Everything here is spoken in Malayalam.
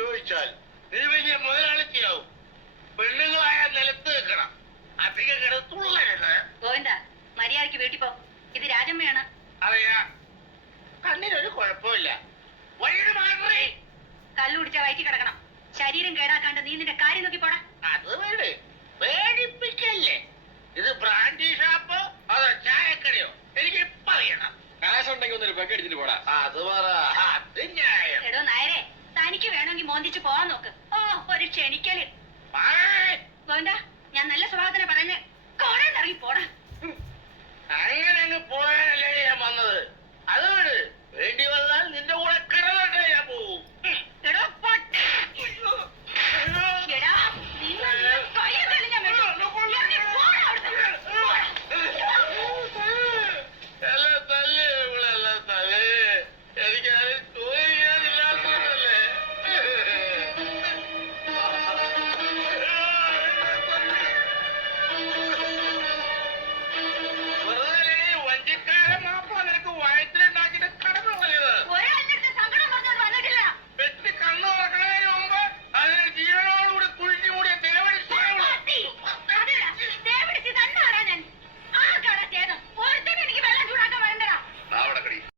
ചോദിച്ചാൽ നീ വലിയ മുതലാളിക്കാവും. പെണ്ണുങ്ങളായ നിലത്ത് നിൽക്കണം, അധികം കിടത്തുള്ളരുത്. ഗോവിന്ദ, മര്യാദയ്ക്ക് വീട്ടിൽ പോ. ഇത് രാജമ്മയാണ്. അറിയാ, കണ്ണിനൊരു കുഴപ്പമില്ല. വഴിയുടെ മാറി കല്ലു കുടിച്ച വയറ്റി കിടക്കണം. ശരീരം കേടാക്കാണ്ട് നീ നിന്റെ കാര്യം നോക്കി പോടാ. അത് വേട് പേടിപ്പിക്കല്ലേ. ഇത് ബ്രാൻഡി ഷാപ്പോ അതോ ചായക്കടയോ? എനിക്ക് ഇപ്പൊ അറിയണം. കാശുണ്ടെങ്കിൽ ഒന്നൊരു പെഗ് അടിച്ചിട്ട് പോടാ. അത് പറ, അത് ന്യായം. എടോ നായരെ, തനിക്ക് വേണമെങ്കിൽ മോന്തിച്ച് പോവാൻ നോക്ക്. ഓ, ഒരു ക്ഷണിക്കല്. ഗോവിന്ദ, ഞാൻ നല്ല സ്വഭാവത്തിനെ പറയുന്നേ. കോടാൻ ഇറങ്ങി പോടാ. അങ്ങനെ അങ്ങ് പോയാലല്ലേ ഞാൻ വന്നത്. അത് വേട് വേണ്ടി വന്നാൽ നിന്റെ കൂടെ